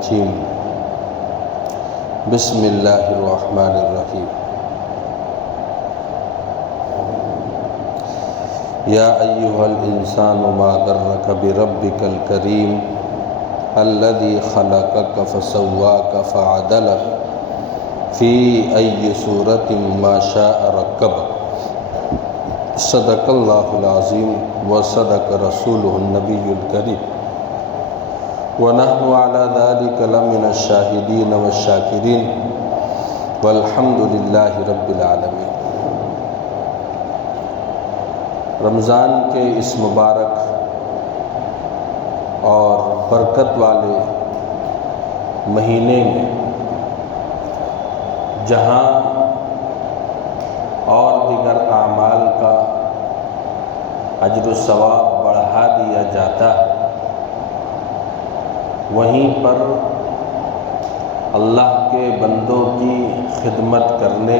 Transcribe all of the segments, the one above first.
الرجیم بسم اللہ الرحمن الرحیم یا ایہا الانسان ما غرک بربک الکریم الذی خلقک فسواک فعدلک فی ای صورت ما شاء رکبک۔ صدق اللہ العظیم و صدق رسولہ النبی الکریم ونحن علی ذلک لمن الشاہدین والشاکرین والحمد للہ رب العالمین۔ رمضان کے اس مبارک اور برکت والے مہینے میں جہاں اور دیگر اعمال کا اجر و ثواب بڑھا دیا جاتا ہے، وہیں پر اللہ کے بندوں کی خدمت کرنے،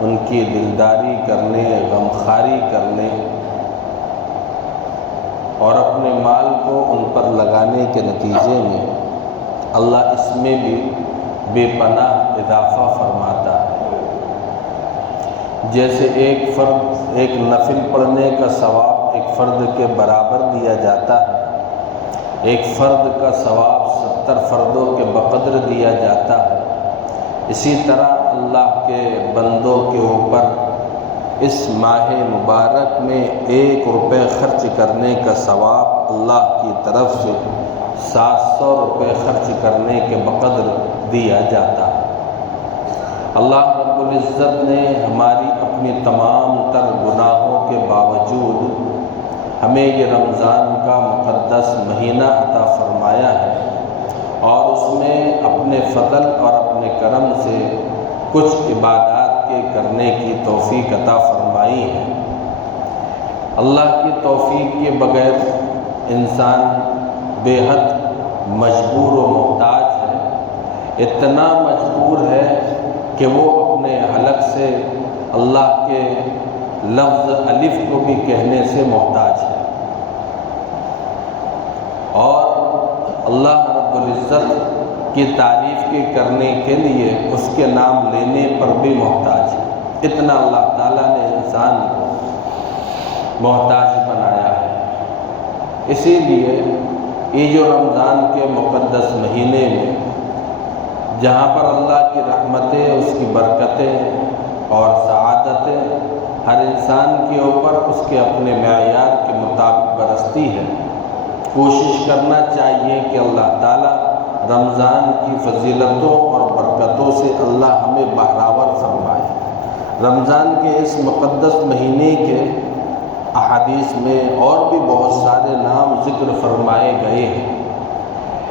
ان کی دلداری کرنے، غمخواری کرنے اور اپنے مال کو ان پر لگانے کے نتیجے میں اللہ اس میں بھی بے پناہ اضافہ فرماتا ہے۔ جیسے ایک فرد ایک نفل پڑھنے کا ثواب ایک فرد کے برابر دیا جاتا ہے، ایک فرد کا ثواب 70 فردوں کے بقدر دیا جاتا ہے، اسی طرح اللہ کے بندوں کے اوپر اس ماہ مبارک میں 1 روپے خرچ کرنے کا ثواب اللہ کی طرف سے 700 روپے خرچ کرنے کے بقدر دیا جاتا ہے۔ اللہ رب العزت نے ہماری اپنی تمام تر گناہوں کے باوجود ہمیں یہ رمضان کا مقدس مہینہ عطا فرمایا ہے اور اس میں اپنے فضل اور اپنے کرم سے کچھ عبادات کے کرنے کی توفیق عطا فرمائی ہے۔ اللہ کی توفیق کے بغیر انسان بے حد مجبور و محتاج ہے، اتنا مجبور ہے کہ وہ اپنے حلق سے اللہ کے لفظ الف کو بھی کہنے سے محتاج ہے، اور اللہ رب العزت کی تعریف کے کرنے کے لیے اس کے نام لینے پر بھی محتاج ہے۔ اتنا اللہ تعالیٰ نے انسان کو محتاج بنایا ہے۔ اسی لیے یہ جو رمضان کے مقدس مہینے میں جہاں پر اللہ کی رحمتیں، اس کی برکتیں اور سعادتیں ہر انسان کے اوپر اس کے اپنے معیار کے مطابق برستی ہے، کوشش کرنا چاہیے کہ اللہ تعالیٰ رمضان کی فضیلتوں اور برکتوں سے اللہ ہمیں بہراور فرمائے۔ رمضان کے اس مقدس مہینے کے احادیث میں اور بھی بہت سارے نام ذکر فرمائے گئے ہیں۔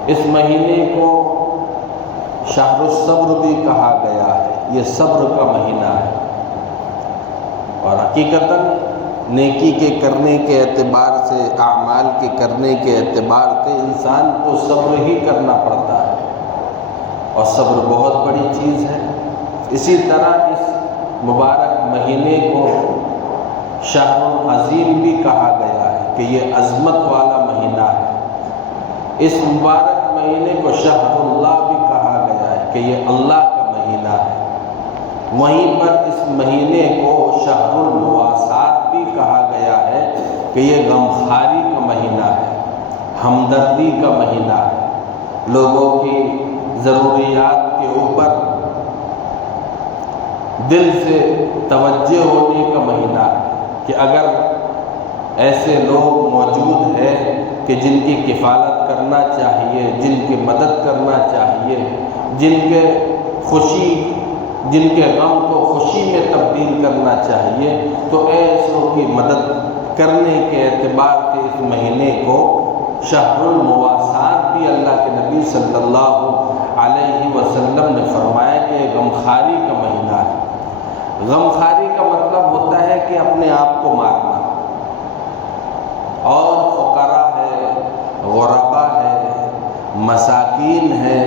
اس مہینے کو شہر الصبر بھی کہا گیا ہے، یہ صبر کا مہینہ ہے، اور حقیقتاً نیکی کے کرنے کے اعتبار سے، اعمال کے کرنے کے اعتبار سے انسان کو صبر ہی کرنا پڑتا ہے، اور صبر بہت بڑی چیز ہے۔ اسی طرح اس مبارک مہینے کو شہر العظیم بھی کہا گیا ہے کہ یہ عظمت والا مہینہ ہے۔ اس مبارک مہینے کو شہر اللہ بھی کہا گیا ہے کہ یہ اللہ کا مہینہ ہے۔ وہیں پر اس مہینے کو شہر المواسات بھی کہا گیا ہے کہ یہ غمخواری کا مہینہ ہے، ہمدردی کا مہینہ ہے، لوگوں کی ضروریات کے اوپر دل سے توجہ ہونے کا مہینہ ہے، کہ اگر ایسے لوگ موجود ہیں کہ جن کی کفالت کرنا چاہیے، جن کی مدد کرنا چاہیے، جن کے غم کو خوشی میں تبدیل کرنا چاہیے، تو ایسوں کی مدد کرنے کے اعتبار سے اس مہینے کو شہر المواسات بھی اللہ کے نبی صلی اللہ علیہ وسلم نے فرمایا کہ یہ غمخواری کا مہینہ ہے۔ غمخواری کا مطلب ہوتا ہے کہ اپنے آپ کو مارنا، اور فقراء ہے، غربا ہے، مساکین ہے،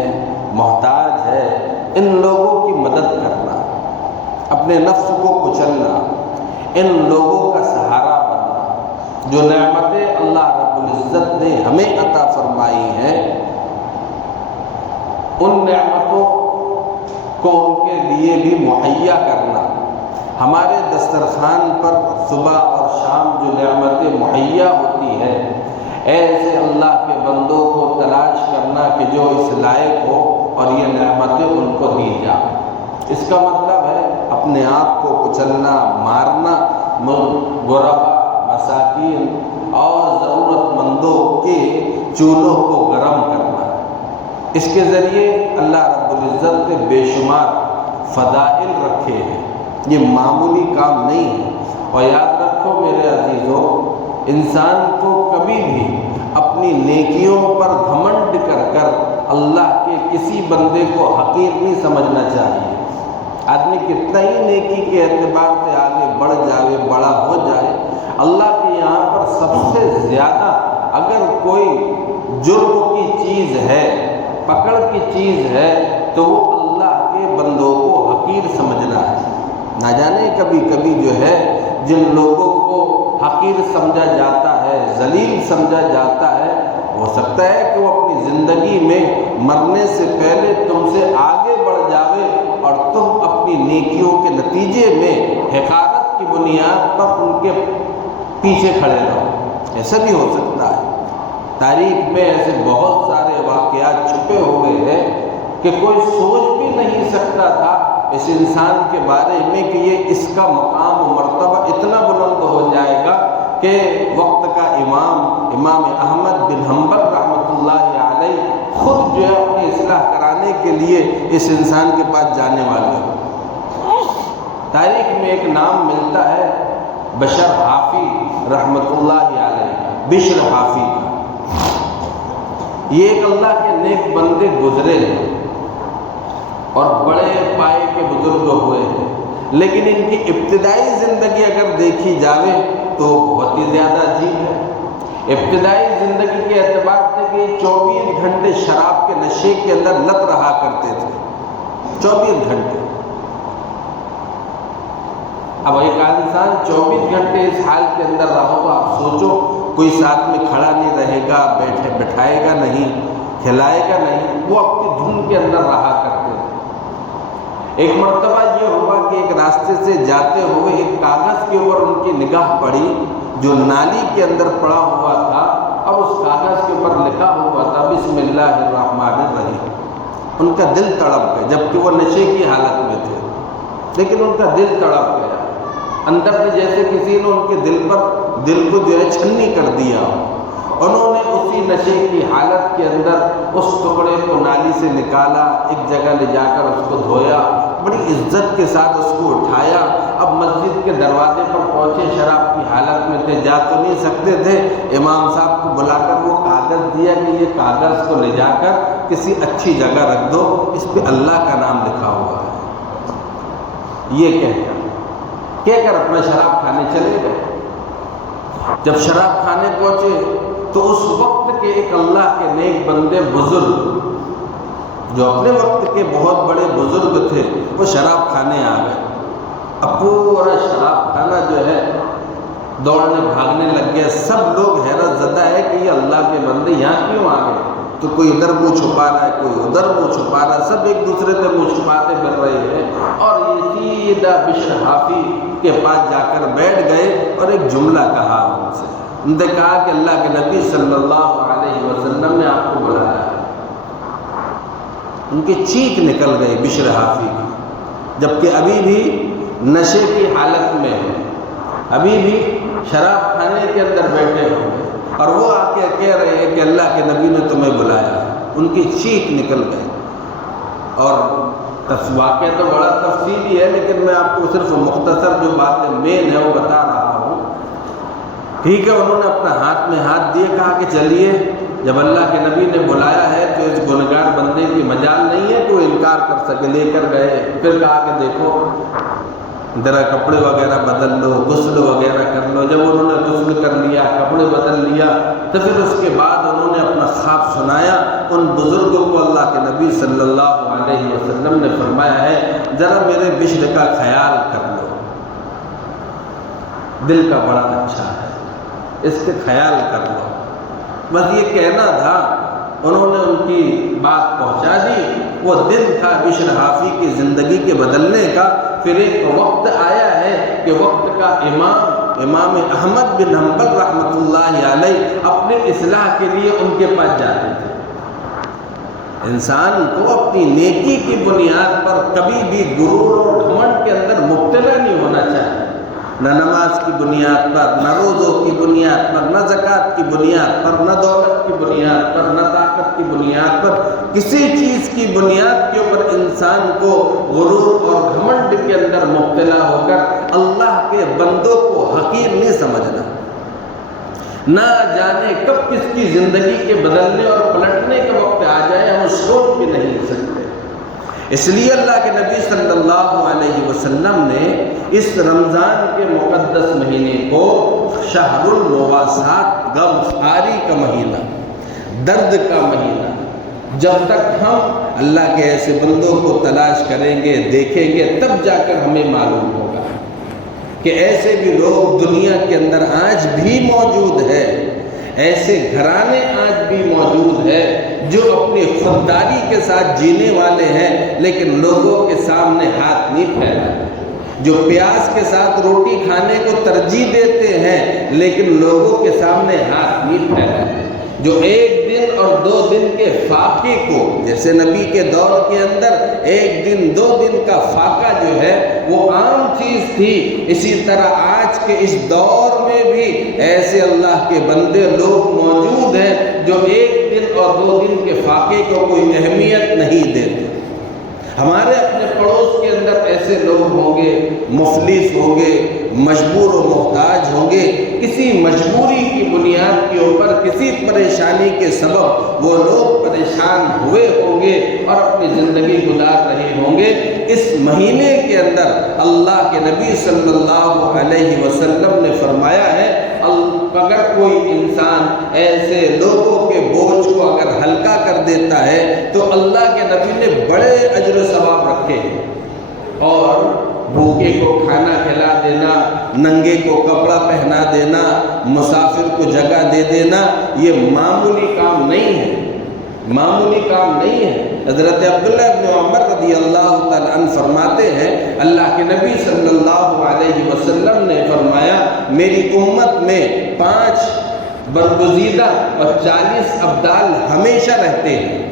محتاج ہے، ان لوگوں کی مدد کرنا، اپنے نفس کو کچلنا، ان لوگوں کا سہارا بننا۔ جو نعمتیں اللہ رب العزت نے ہمیں عطا فرمائی ہیں، ان نعمتوں کو ان کے لیے بھی مہیا کرنا. ہمارے دسترخوان پر صبح اور شام جو نعمتیں مہیا ہوتی ہیں، ایسے اللہ کے بندوں کو تلاش کرنا کہ جو اس لائق ہو اور یہ نعمتیں ان کو دی جائیں. اس کا مطلب ہے اپنے آپ کو کچلنا، مارنا، غربا، مساکین اور ضرورت مندوں کے چولہوں کو گرم کرنا. اس کے ذریعے اللہ رب العزت نے بے شمار فضائل رکھے ہیں. یہ معمولی کام نہیں ہے. اور یاد رکھو میرے عزیزو، انسان کو کبھی بھی اپنی نیکیوں پر گھمنڈ کر اللہ کے کسی بندے کو حقیر نہیں سمجھنا چاہیے. آدمی کتنا ہی نیکی کے اعتبار سے آگے بڑھ جائے، بڑا ہو جائے، اللہ کے یہاں پر سب سے زیادہ اگر کوئی جرم کی چیز ہے، پکڑ کی چیز ہے، تو وہ اللہ کے بندوں کو حقیر سمجھنا ہے. نہ جانے کبھی کبھی جو ہے جن لوگوں کو حقیر سمجھا جاتا ہے، ذلیل سمجھا جاتا ہے، ہو سکتا ہے کہ وہ اپنی زندگی میں مرنے سے پہلے تم سے آگے بڑھ جاوے اور تم اپنی نیکیوں کے نتیجے میں حقارت کی بنیاد پر ان کے پیچھے کھڑے رہو. ایسا بھی ہو سکتا ہے. تاریخ میں ایسے بہت سارے واقعات چھپے ہوئے ہیں کہ کوئی سوچ بھی نہیں سکتا تھا اس انسان کے بارے میں کہ یہ اس کا مقام و مرتبہ اتنا بلند ہو جائے گا کہ وقت کا امام احمد بن حنبل رحمۃ اللہ علیہ خود جو ہے اپنی اصلاح کرانے کے لیے اس انسان کے پاس جانے والے ہو. تاریخ میں ایک نام ملتا ہے بشر حافی رحمۃ اللہ علیہ، بشر حافی کا. یہ ایک اللہ کے نیک بندے گزرے ہیں اور بڑے پائے کے بزرگ ہوئے ہیں، لیکن ان کی ابتدائی زندگی اگر دیکھی جاوے تو بہت ہی زیادہ عجیب ہے. ابتدائی زندگی کے اعتبار سے کہ 24 گھنٹے شراب کے نشے کے اندر لت رہا کرتے تھے. 24 گھنٹے. اب ایک انسان 24 گھنٹے اس حال کے اندر رہو تو آپ سوچو، کوئی ساتھ میں کھڑا نہیں رہے گا، بٹھائے گا نہیں، کھلائے گا نہیں، وہ اپنی دھن کے اندر رہا کرتے تھے. ایک مرتبہ یہ ہوا کہ ایک راستے سے جاتے ہوئے ایک کاغذ کے اوپر ان کی نگاہ پڑی جو نالی کے اندر پڑا ہوا تھا. اب اس کاغذ کے اوپر لکھا ہوا تھا بسم اللہ الرحمن الرحیم. ان کا دل تڑپ گیا، جبکہ وہ نشے کی حالت میں تھے، لیکن ان کا دل تڑپ گیا. اندر سے جیسے کسی نے ان کے دل کو جو ہے چھنی کر دیا. انہوں نے اسی نشے کی حالت کے اندر اس ٹکڑے کو نالی سے نکالا، ایک جگہ لے جا کر اس کو دھویا، بڑی عزت کے ساتھ اس کو اٹھایا. اب مسجد کے دروازے پر پہنچے، شراب کی حالت میں تھے، جا تو نہیں سکتے تھے. امام صاحب کو بلا کر وہ کاغذ دیا کہ یہ کاغذ کو لے جا کر کسی اچھی جگہ رکھ دو، اس پہ اللہ کا نام لکھا ہوا ہے. یہ کہہ کر اپنا شراب کھانے چلے گئے. جب شراب کھانے پہنچے تو اس وقت کے ایک اللہ کے نیک بندے بزرگ جو اپنے وقت کے بہت بڑے بزرگ تھے، وہ شراب کھانے آ گئے. اب پورا شراب کھانا جو ہے دوڑنے بھاگنے لگ گیا. سب لوگ حیرت زدہ ہے کہ یہ اللہ کے بندے یہاں کیوں آ گئے. تو کوئی ادھر منہ چھپا رہا ہے، کوئی ادھر منہ چھپا رہا ہے، سب ایک دوسرے سے منہ چھپاتے پھر رہے ہیں. اور یہ سیدھا بشر حافی کے پاس جا کر بیٹھ گئے اور ایک جملہ کہا ان سے. انہوں نے کہا کہ اللہ کے نبی صلی اللہ علیہ وسلم نے آپ کو بلایا. ان کی چیخ نکل گئی بشر حافی کی، جبکہ ابھی بھی نشے کی حالت میں ہے، ابھی بھی شراب کھانے کے اندر بیٹھے ہوئے، اور وہ آ کے کہہ رہے ہیں کہ اللہ کے نبی نے تمہیں بلایا. ان کی چیخ نکل گئی. اور واقعہ تو بڑا تفصیلی ہے، لیکن میں آپ کو صرف مختصر جو باتیں مین ہے وہ بتا رہا ہوں. ٹھیک ہے، انہوں نے اپنا ہاتھ میں ہاتھ دیے، کہا کہ چلیے، جب اللہ کے نبی نے بلایا ہے تو اس گنہگار بندے کی مجال نہیں ہے کوئی انکار کر سکے. لے کر گئے. پھر کہا کہ دیکھو ذرا کپڑے وغیرہ بدل لو، غسل وغیرہ کر لو. جب انہوں نے غسل کر لیا، کپڑے بدل لیا، تو پھر اس کے بعد انہوں نے اپنا خواب سنایا. ان بزرگوں کو اللہ کے نبی صلی اللہ علیہ وسلم نے فرمایا ہے ذرا میرے بشر کا خیال کر لو، دل کا بڑا اچھا ہے، اس کے خیال کر لو. بس یہ کہنا تھا انہوں نے ان کی بات پہنچا دی۔ وہ دن تھا بشر حافی کی زندگی کے بدلنے کا۔ پھر ایک وقت آیا ہے کہ وقت کا امام احمد بن حنبل رحمۃ اللہ علیہ اپنے اصلاح کے لیے ان کے پاس جاتے تھے۔ انسان کو اپنی نیکی کی بنیاد پر کبھی بھی غرور اور گھمنڈ کے اندر مبتلا نہیں ہونا چاہیے، نہ نماز کی بنیاد پر، نہ روزوں کی بنیاد پر، نہ زکوٰۃ کی بنیاد پر، نہ دولت کی بنیاد پر، نہ طاقت کی بنیاد پر، کسی چیز کی بنیاد کے اوپر انسان کو غرور اور گھمنڈ کے اندر مبتلا ہو کر اللہ کے بندوں کو حقیر نہیں سمجھنا۔ نہ جانے کب کس کی زندگی کے بدلنے اور پلٹنے کا وقت آ جائے، ہم سوچ بھی نہیں سکتے۔ اس لیے اللہ کے نبی صلی اللہ علیہ وسلم نے اس رمضان کے مقدس مہینے کو شہر المواسات، غمخواری کا مہینہ، درد کا مہینہ، جب تک ہم اللہ کے ایسے بندوں کو تلاش کریں گے، دیکھیں گے، تب جا کر ہمیں معلوم ہوگا کہ ایسے بھی لوگ دنیا کے اندر آج بھی موجود ہے، ایسے گھرانے آج بھی موجود ہے جو اپنی خودداری کے ساتھ جینے والے ہیں، لیکن لوگوں کے سامنے ہاتھ نہیں پھیلاتے، جو پیاس کے ساتھ روٹی کھانے کو ترجیح دیتے ہیں لیکن لوگوں کے سامنے ہاتھ نہیں پھیلاتے، جو ایک دن اور 2 دن کے فاقے کو، جیسے نبی کے دور کے اندر 1 دن 2 دن کا فاقہ جو ہے وہ عام چیز تھی، اسی طرح آج کے اس دور میں بھی ایسے اللہ کے بندے لوگ موجود ہیں جو 1 دن اور 2 دن کے فاقے کو کوئی اہمیت نہیں دیتے۔ ہمارے اپنے پڑوس کے اندر ایسے لوگ ہوں گے، مفلس ہوں گے، مجبور و محتاج ہوں گے، کسی مجبوری کی بنیاد کے اوپر، کسی پریشانی کے سبب وہ لوگ پریشان ہوئے ہوں گے اور اپنی زندگی گزار رہے ہوں گے۔ اس مہینے کے اندر اللہ کے نبی صلی اللہ علیہ وسلم نے فرمایا ہے، اگر کوئی انسان ایسے لوگوں کے بوجھ کو اگر ہلکا کر دیتا ہے تو اللہ کے نبی نے بڑے اجر و ثواب رکھے ہیں، اور بھوکے کو کھانا کھلا دینا، ننگے کو کپڑا پہنا دینا، مسافر کو جگہ دے دینا، یہ معمولی کام نہیں ہے، معمولی کام نہیں ہے۔ حضرت عبداللہ ابن عمر رضی اللہ تعالیٰ عنہ فرماتے ہیں، اللہ کے نبی صلی اللہ علیہ وسلم نے فرمایا، میری امت میں 5 برگزیدہ اور 40 ابدال ہمیشہ رہتے ہیں۔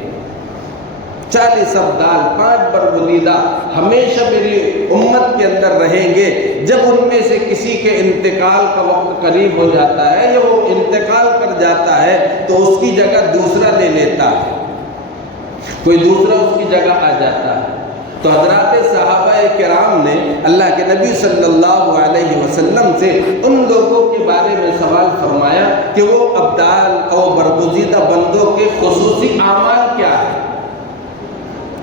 40 ابدال، 5 برگزیدہ ہمیشہ میری امت کے اندر رہیں گے۔ جب ان میں سے کسی کے انتقال کا وقت قریب ہو جاتا ہے یا وہ انتقال کر جاتا ہے تو اس کی جگہ دوسرا لے لیتا ہے، کوئی دوسرا اس کی جگہ آ جاتا ہے۔ تو حضرات صحابہ کرام نے اللہ کے نبی صلی اللہ علیہ وسلم سے ان لوگوں کے بارے میں سوال فرمایا کہ وہ ابدال اور برگزیدہ بندوں کے خصوصی اعمال کیا ہے،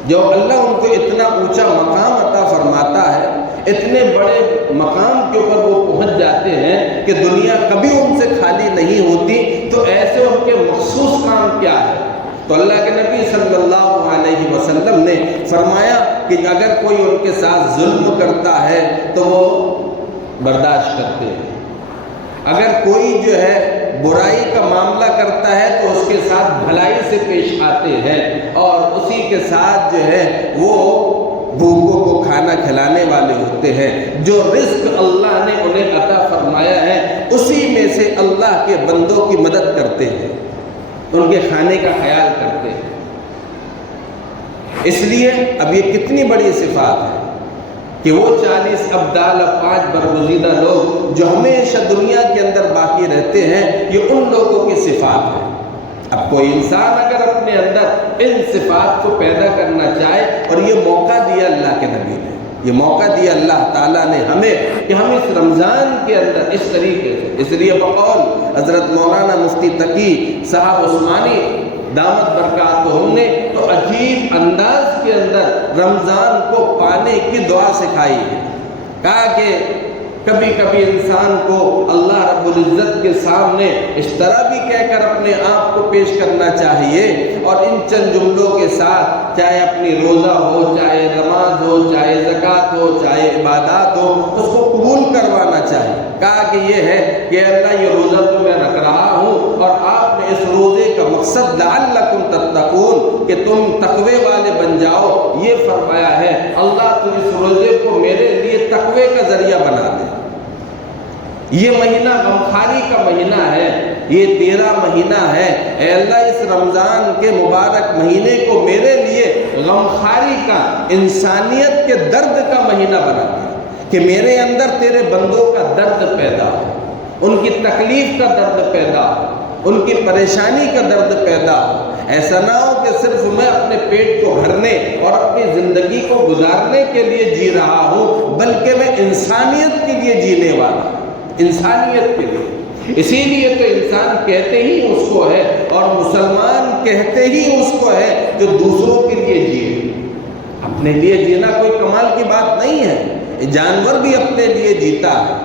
جو اللہ ان کو اتنا اونچا مقام عطا فرماتا ہے، اتنے بڑے مقام کے اوپر وہ پہنچ جاتے ہیں کہ دنیا کبھی ان سے خالی نہیں ہوتی، تو ایسے ان کے مخصوص کام کیا ہے؟ تو اللہ کے نبی صلی اللہ علیہ وسلم نے فرمایا کہ اگر کوئی ان کے ساتھ ظلم کرتا ہے تو وہ برداشت کرتے ہیں، اگر کوئی جو ہے برائی کا معاملہ کرتا ہے تو اس کے ساتھ بھلائی سے پیش آتے ہیں، اور اسی کے ساتھ جو ہے وہ بھوکوں کو کھانا کھلانے والے ہوتے ہیں۔ جو رزق اللہ نے انہیں عطا فرمایا ہے اسی میں سے اللہ کے بندوں کی مدد کرتے ہیں، ان کے کھانے کا خیال کرتے ہیں۔ اس لیے اب یہ کتنی بڑی صفات ہے کہ وہ 40 ابدال اور 5 برگزیدہ لوگ جو ہمیشہ دنیا کے اندر باقی رہتے ہیں، یہ ان لوگوں کی صفات ہے۔ اب کوئی انسان اگر اپنے اندر ان صفات کو پیدا کرنا چاہے، اور یہ موقع دیا اللہ کے نبی نے، یہ موقع دیا اللہ تعالیٰ نے ہمیں کہ ہم اس رمضان کے اندر اس طریقے سے، اس لیے بقول حضرت مولانا مفتی تقی صاحب عثمانی دامت برکاتہم نے تو عجیب انداز کے اندر رمضان کو پانے کی دعا سکھائی ہے، کہا کہ کبھی کبھی انسان کو اللہ رب العزت کے سامنے اس طرح بھی کہہ کر اپنے آپ کو پیش کرنا چاہیے، اور ان چند جملوں کے ساتھ، چاہے اپنی روزہ ہو، چاہے نماز ہو، چاہے زکوٰۃ ہو، چاہے عبادات ہو، اس کو قبول کروانا چاہیے۔ کہا کہ یہ ہے کہ اللہ یہ روزہ تو میں رکھ رہا ہوں اور آپ نے اس روزے کا مقصد لعلکم تتقون کہ تم تقوی والے بن جاؤ، یہ فرمایا ہے۔ اللہ تو اس روزے کو میرے لیے تقوی کا ذریعہ بنا دے۔ یہ مہینہ غمخواری کا مہینہ ہے، یہ 13 مہینہ ہے، اے اللہ اس رمضان کے مبارک مہینے کو میرے لیے غمخواری کا، انسانیت کے درد کا مہینہ بنا دے، کہ میرے اندر تیرے بندوں کا درد پیدا ہو، ان کی تکلیف کا درد پیدا ہو، ان کی پریشانی کا درد پیدا ہو۔ ایسا نہ ہو کہ صرف میں اپنے پیٹ کو بھرنے اور اپنی زندگی کو گزارنے کے لیے جی رہا ہوں، بلکہ میں انسانیت کے لیے جینے والا ہوں، انسانیت کے لیے۔ اسی لیے تو انسان کہتے ہی اس کو ہے، اور مسلمان کہتے ہی اس کو ہے جو دوسروں کے لیے جیے۔ اپنے لیے جینا کوئی کمال کی بات نہیں ہے، جانور بھی اپنے لیے جیتا ہے،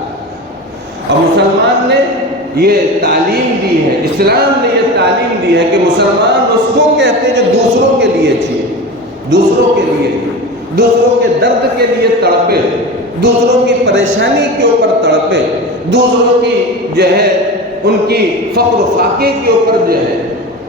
اور مسلمان نے یہ تعلیم دی ہے، اسلام نے یہ تعلیم دی ہے کہ مسلمان اس کو کہتے ہیں جو دوسروں کے لیے جیے، دوسروں کے لیے، دوسروں کے درد کے لیے تڑپے، دوسروں کی پریشانی کے اوپر تڑپے، دوسروں کی جو ہے ان کی فقر و فاقے کے اوپر جو ہے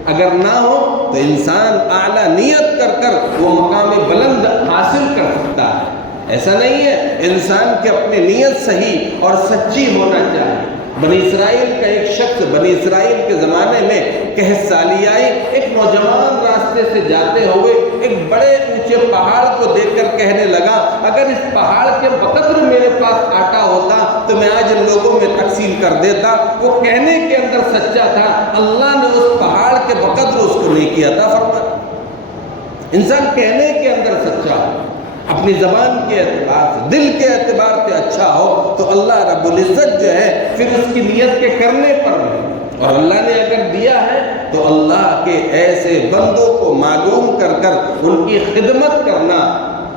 اگر نہ ہو تو انسان اعلیٰ نیت کر کر وہ مقام بلند حاصل کر سکتا ہے۔ ایسا نہیں ہے، انسان کی اپنی نیت صحیح اور سچی ہونا چاہیے۔ بنی اسرائیل کا ایک شخص بنی اسرائیل کے زمانے میں کہت سالی آئی، ایک نوجوان راستے سے جاتے ہوئے ایک بڑے اونچے پہاڑ کو دیکھ کر کہنے لگا، اگر اس پہاڑ کے بقدر میرے پاس آٹا ہوتا تو میں آج ان لوگوں میں تقسیم کر دیتا۔ وہ کہنے کے اندر سچا تھا، اللہ نے اس پہاڑ کے بقدر اس کو نہیں کیا تھا فرمایا۔ انسان کہنے کے اندر سچا ہو، اپنی زبان کے اعتبار سے، دل کے اعتبار سے اچھا ہو، تو اللہ رب العزت جو ہے پھر اس کی نیت کے کرنے پر بھی، اور اللہ نے اگر دیا ہے تو اللہ کے ایسے بندوں کو معلوم کر کر ان کی خدمت کرنا،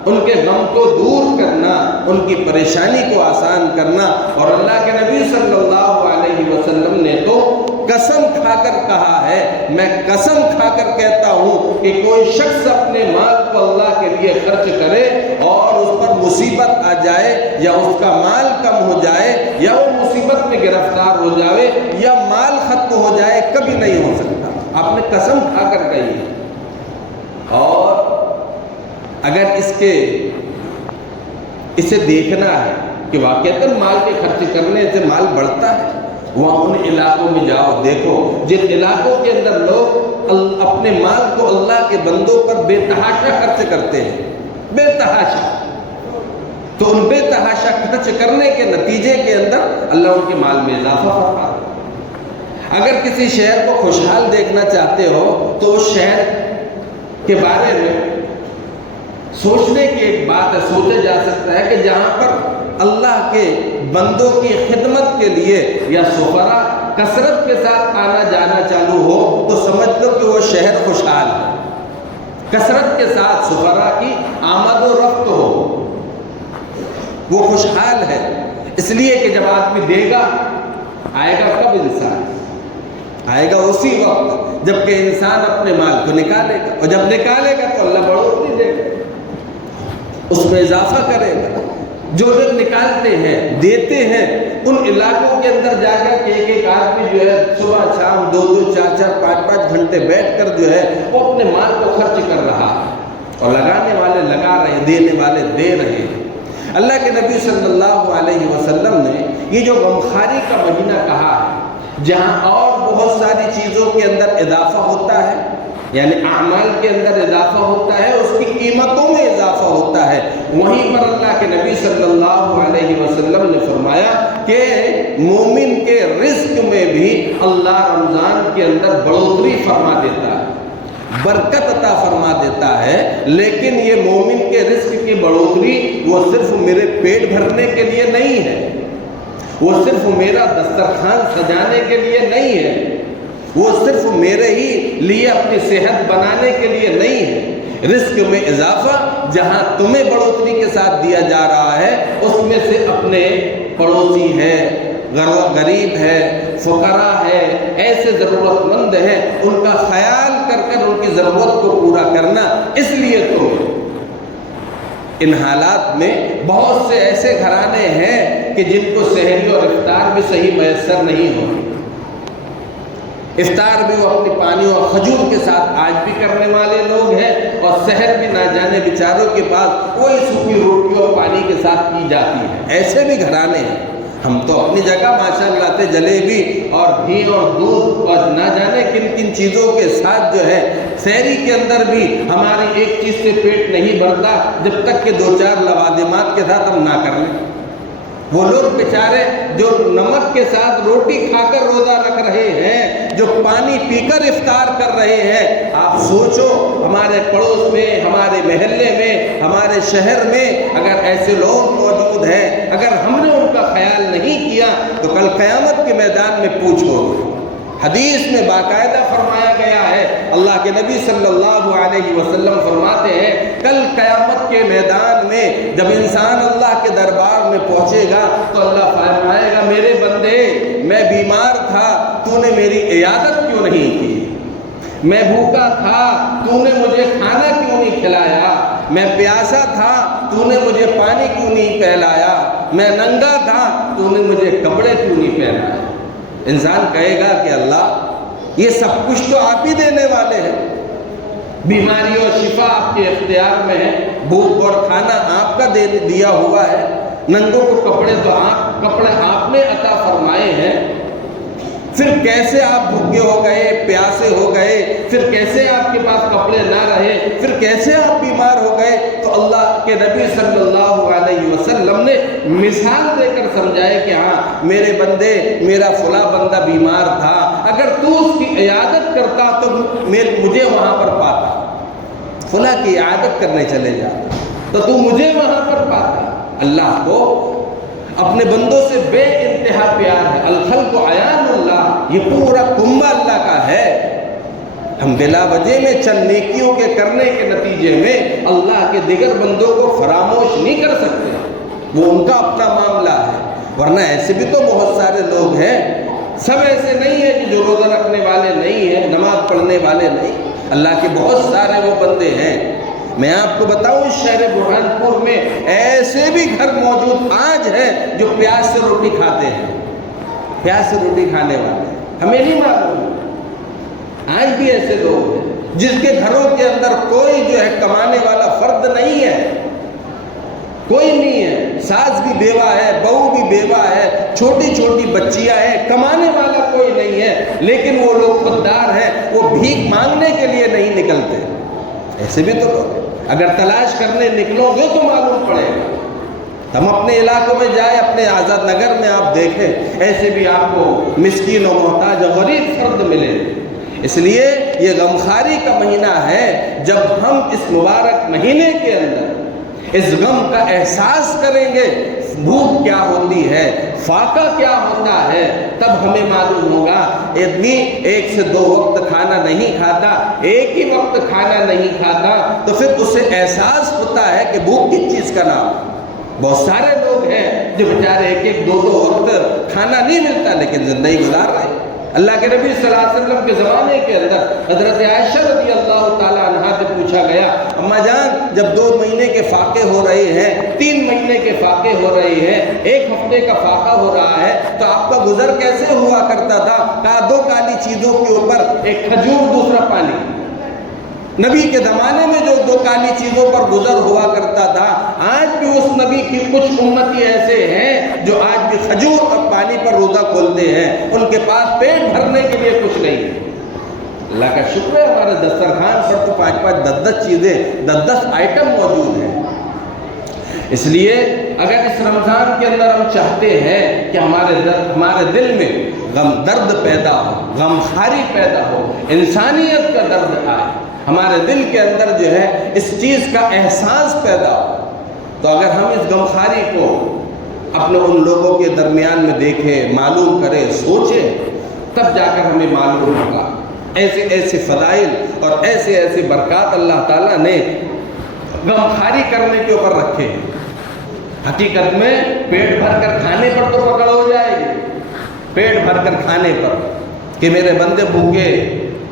ان کے غم کو دور کرنا، ان کی پریشانی کو آسان کرنا۔ اور اللہ کے نبی صلی اللہ علیہ وسلم نے تو قسم کھا کر کہا ہے، میں قسم کھا کر کہتا ہوں کہ کوئی شخص اپنے مال کو اللہ کے لیے خرچ کرے اور اس پر مصیبت آ جائے، یا اس کا مال کم ہو جائے، یا وہ مصیبت میں گرفتار ہو جائے، یا مال ختم ہو جائے، کبھی نہیں ہو سکتا۔ آپ نے قسم کھا کر کہی ہے۔ اور اگر اسے دیکھنا ہے کہ واقعتاً مال کے خرچ کرنے سے مال بڑھتا ہے، وہاں ان علاقوں میں جاؤ، دیکھو جن علاقوں کے اندر لوگ اپنے مال کو اللہ کے بندوں پر بے تحاشا خرچ کرتے ہیں، بے تحاشا، تو ان بے تحاشا خرچ کرنے کے نتیجے کے اندر اللہ ان کے مال میں اضافہ فرماتا ہے۔ اگر کسی شہر کو خوشحال دیکھنا چاہتے ہو تو اس شہر کے بارے میں سوچنے کی ایک بات ہے، سوچا جا سکتا ہے کہ جہاں پر اللہ کے بندوں کی خدمت کے لیے یا سفرا کثرت کے ساتھ آنا جانا چالو ہو تو سمجھ لو کہ وہ شہر خوشحال ہے، کثرت کے ساتھ سفرا کی آمد و رفت ہو، وہ خوشحال ہے۔ اس لیے کہ جب آدمی دے گا، آئے گا کب انسان؟ آئے گا اسی وقت جب کہ انسان اپنے مال کو نکالے گا، اور جب نکالے گا تو اللہ بڑھوتری دے گا، اس میں اضافہ کرے گا۔ جو لوگ نکالتے ہیں، دیتے ہیں، ان علاقوں کے اندر جا کر کے ایک آدمی جو ہے صبح شام 2-2 4-4 5-5 گھنٹے بیٹھ کر جو ہے وہ اپنے مال کو خرچ کر رہا ہے، اور لگانے والے لگا رہے ہیں، دینے والے دے رہے ہیں۔ اللہ کے نبی صلی اللہ علیہ وسلم نے یہ جو غمخواری کا مہینہ کہا ہے، جہاں اور بہت ساری چیزوں کے اندر اضافہ ہوتا ہے، یعنی اعمال کے اندر اضافہ ہوتا ہے، اس کی قیمتوں میں اضافہ ہوتا ہے، وہیں پر اللہ کے نبی صلی اللہ علیہ وسلم نے فرمایا کہ مومن کے رزق میں بھی اللہ رمضان کے اندر بڑھوتری فرما دیتا ہے، برکت عطا فرما دیتا ہے، لیکن یہ مومن کے رزق کی بڑھوتری وہ صرف میرے پیٹ بھرنے کے لیے نہیں ہے، وہ صرف میرا دسترخوان سجانے کے لیے نہیں ہے، وہ صرف میرے ہی لیے اپنی صحت بنانے کے لیے نہیں ہے۔ رزق میں اضافہ جہاں تمہیں بڑھوتری کے ساتھ دیا جا رہا ہے، اس میں سے اپنے پڑوسی ہے، غریب ہے، فقراء ہے، ایسے ضرورت مند ہیں، ان کا خیال کر کر ان کی ضرورت کو پورا کرنا۔ اس لیے تو ان حالات میں بہت سے ایسے گھرانے ہیں کہ جن کو سحری اور افطار بھی صحیح میسر نہیں ہو، افطار بھی وہ اپنی پانی اور کھجور کے ساتھ آج بھی کرنے والے لوگ ہیں، اور سحر بھی نہ جانے بیچاروں کے پاس وہی سوکھی روٹی اور پانی کے ساتھ کی جاتی ہے۔ ایسے بھی گھرانے ہیں۔ ہم تو اپنی جگہ ماشاءاللہ سے جلیبی اور گھی اور دودھ اور نہ جانے کن کن چیزوں کے ساتھ جو ہے سحری کے اندر بھی ہماری ایک چیز سے پیٹ نہیں بھرتا جب تک کہ دو چار لوازمات کے ساتھ ہم نہ کر لیں۔ وہ لوگ بیچارے جو نمک کے ساتھ روٹی کھا کر روزہ رکھ رہے ہیں، جو پانی پی کر افطار کر رہے ہیں، آپ سوچو ہمارے پڑوس میں، ہمارے محلے میں، ہمارے شہر میں اگر ایسے لوگ موجود ہیں، اگر ہم نے ان کا خیال نہیں کیا تو کل قیامت کے میدان میں پوچھو گے۔ حدیث میں باقاعدہ فرمایا گیا ہے، اللہ کے نبی صلی اللہ علیہ وسلم فرماتے ہیں کل قیامت کے میدان میں جب انسان اللہ کے دربار میں پہنچے گا تو اللہ فرمائے گا میرے بندے میں بیمار تھا، تو نے میری عیادت کیوں نہیں کی؟ میں بھوکا تھا، تو نے مجھے کھانا کیوں نہیں کھلایا؟ میں پیاسا تھا، تو نے مجھے پانی کیوں نہیں پلایا؟ میں ننگا تھا، تو نے مجھے کپڑے کیوں نہیں پہنائے؟ انسان کہے گا کہ اللہ یہ سب کچھ تو آپ ہی دینے والے ہیں، بیماری اور شفا آپ کے اختیار میں ہے، بھوک اور کھانا آپ کا دیا ہوا ہے، ننگوں کو کپڑے تو کپڑے آپ نے عطا فرمائے ہیں، پھر کیسے آپ بھوکے ہو گئے، پیاسے ہو گئے، پھر کیسے آپ کے پاس کپڑے نہ رہے، پھر کیسے آپ بیمار ہو گئے؟ تو اللہ کے نبی صلی اللہ علیہ وسلم نے مثال دے کر سمجھائے کہ ہاں میرے بندے میرا فلاں بندہ بیمار تھا، اگر تو اس کی عیادت کرتا تو مجھے وہاں پر پاتا، فلاں کی عیادت کرنے چلے جاتا تو مجھے وہاں پر پاتا۔ اللہ کو اپنے بندوں سے بے انتہا پیار ہے۔ الخلق عیان اللہ، یہ پورا کنبہ اللہ کا ہے۔ ہم بلا وجہ میں چند نیکیوں کے کرنے کے نتیجے میں اللہ کے دیگر بندوں کو فراموش نہیں کر سکتے، وہ ان کا اپنا معاملہ ہے، ورنہ ایسے بھی تو بہت سارے لوگ ہیں، سب ایسے نہیں ہیں کہ جو روزہ رکھنے والے نہیں ہیں، نماز پڑھنے والے نہیں، اللہ کے بہت سارے وہ بندے ہیں۔ میں آپ کو بتاؤں اس شہر برہان پور میں ایسے بھی گھر موجود آج ہیں جو پیاز سے روٹی کھاتے ہیں، پیاز سے روٹی کھانے والے، ہمیں نہیں معلوم، آج بھی ایسے لوگ ہیں جس کے گھروں کے اندر کوئی جو ہے کمانے والا فرد نہیں ہے، کوئی نہیں ہے، ساس بھی بیوہ ہے، بہو بھی بیوہ ہے، چھوٹی چھوٹی بچیاں ہیں، کمانے والا کوئی نہیں ہے، لیکن وہ لوگ خوددار ہیں، وہ بھیک مانگنے کے لیے نہیں نکلتے۔ ایسے بھی تو لوگ ہیں، اگر تلاش کرنے نکلو گے تو معلوم پڑے گا۔ ہم اپنے علاقوں میں جائیں، اپنے آزاد نگر میں آپ دیکھیں، ایسے بھی آپ کو مسکین و محتاج و غریب فرد ملے۔ اس لیے یہ غمخواری کا مہینہ ہے، جب ہم اس مبارک مہینے کے اندر اس غم کا احساس کریں گے، بھوک کیا ہوتی ہے، فاقہ کیا ہوتا ہے، تب ہمیں معلوم ہوگا آدمی 1 سے 2 وقت کھانا نہیں کھاتا، ایک ہی وقت کھانا نہیں کھاتا تو پھر اسے احساس ہوتا ہے کہ بھوک کس چیز کا نام ہے۔ بہت سارے لوگ ہیں جو بیچارے 1-1 2-2 وقت کھانا نہیں ملتا لیکن زندگی گزار رہے ہیں۔ اللہ کے نبی صلی اللہ علیہ وسلم کے زمانے کے اندر حضرت عائشہ رضی اللہ تعالیٰ عنہا سے پوچھا گیا، اماں جان جب 2 مہینے کے فاقے ہو رہے ہیں، 3 مہینے کے فاقے ہو رہے ہیں، 1 ہفتے کا فاقہ ہو رہا ہے تو آپ کا گزر کیسے ہوا کرتا تھا؟ کہا 2 کالی چیزوں کے اوپر، ایک کھجور دوسرا پانی۔ نبی کے زمانے میں جو 2 کالی چیزوں پر گزر ہوا کرتا تھا، آج بھی اس نبی کی کچھ امتی ایسے ہیں جو آج بھی کھجور اور پانی پر روزہ کھولتے ہیں، ان کے پاس پیٹ بھرنے کے لیے کچھ نہیں ہے۔ اللہ کا شکر ہے ہمارے دسترخوان پر تو 5-5 10-10 چیزیں 10-10 آئٹم موجود ہیں۔ اس لیے اگر اس رمضان کے اندر ہم چاہتے ہیں کہ ہمارے دل میں درد پیدا ہو، غمخواری پیدا ہو، انسانیت کا درد آئے، ہمارے دل کے اندر جو ہے اس چیز کا احساس پیدا ہو، تو اگر ہم اس غمخواری کو اپنے ان لوگوں کے درمیان میں دیکھیں، معلوم کریں، سوچیں، تب جا کر ہمیں معلوم ہوگا ایسے ایسے فضائل اور ایسے ایسے برکات اللہ تعالیٰ نے غمخواری کرنے کے اوپر رکھے ہیں۔ حقیقت میں پیٹ بھر کر کھانے پر تو پکڑ ہو جائے گی، پیٹ بھر کر کھانے پر کہ میرے بندے بھوکے،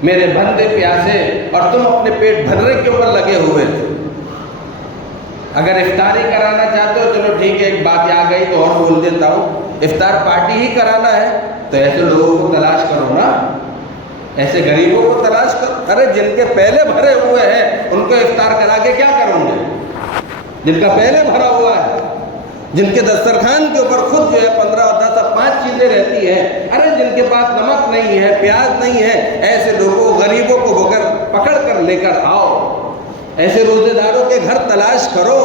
میرے بندے پیاسے، اور تم اپنے پیٹ بھرنے کے اوپر لگے ہوئے تھے۔ اگر افطاری کرانا چاہتے ہو چلو ٹھیک ہے، ایک بات آ گئی تو اور بول دیتا ہوں، افطار پارٹی ہی کرانا ہے تو ایسے لوگوں کو تلاش کرو نا، ایسے غریبوں کو تلاش کرو. ارے جن کے پہلے بھرے ہوئے ہیں ان کو افطار کرا کے کیا کروں گے؟ جن کا پہلے بھرا ہوا ہے، جن کے دسترخوان کے اوپر خود جو ہے 15 اور 10 اور 5 چیزیں رہتی ہیں. ارے جن کے پاس نمک نہیں ہے، پیاز نہیں ہے، ایسے لوگوں غریبوں کو پکڑ کر لے کر آؤ. ایسے روزے داروں کے گھر تلاش کرو،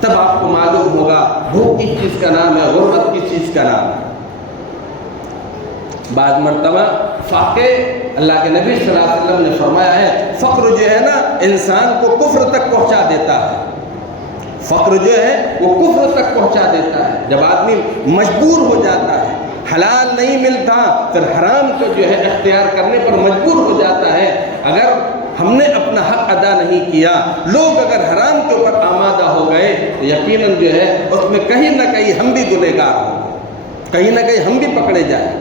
تب آپ کو معلوم ہوگا بھوک کس چیز کا نام ہے، غربت کس چیز کا نام ہے. بعض مرتبہ فاقے، اللہ کے نبی صلی اللہ علیہ وسلم نے فرمایا ہے فقر جو ہے نا انسان کو کفر تک پہنچا دیتا ہے. فقر جو ہے وہ کفر تک پہنچا دیتا ہے. جب آدمی مجبور ہو جاتا ہے، حلال نہیں ملتا، پھر حرام کو جو ہے اختیار کرنے پر مجبور ہو جاتا ہے. اگر ہم نے اپنا حق ادا نہیں کیا، لوگ اگر حرام کے اوپر آمادہ ہو گئے تو یقیناً جو ہے اس میں کہیں نہ کہیں ہم بھی گنہگار ہوں گے، کہیں نہ کہیں ہم بھی پکڑے جائیں.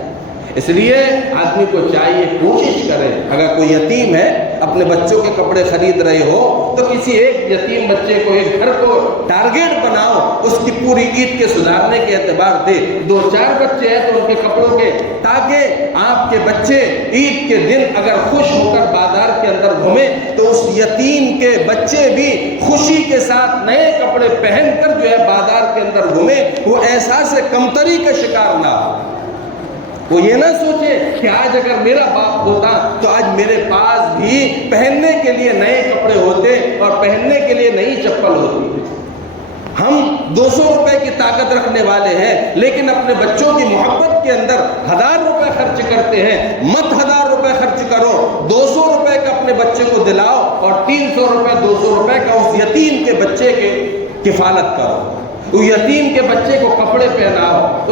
اس لیے آدمی کو چاہیے کوشش کرے. اگر کوئی یتیم ہے، اپنے بچوں کے کپڑے خرید رہے ہو تو کسی ایک یتیم بچے کو، ایک گھر کو ٹارگیٹ بناؤ، اس کی پوری عید کے سدھارنے کے اعتبار دے. 2-4 بچے ہیں تو ان کے کپڑوں کے، تاکہ آپ کے بچے عید کے دن اگر خوش ہو کر بازار کے اندر گھومیں تو اس یتیم کے بچے بھی خوشی کے ساتھ نئے کپڑے پہن کر جو ہے بازار کے اندر گھومیں، وہ احساس کمتری کا شکار نہ ہو. وہ یہ نہ سوچے کہ آج اگر میرا باپ ہوتا تو آج میرے پاس بھی پہننے کے لیے نئے کپڑے ہوتے اور پہننے کے لیے نئی چپل ہوتی. ہم 200 روپے کی طاقت رکھنے والے ہیں لیکن اپنے بچوں کی محبت کے اندر 1000 روپے خرچ کرتے ہیں. مت 1000 روپے خرچ کرو، 200 روپے کا اپنے بچے کو دلاؤ اور 300 روپے 200 روپے کا اس یتیم کے بچے کے کفالت کرو. اس یتیم کے بچے کو کپڑے پہناؤ.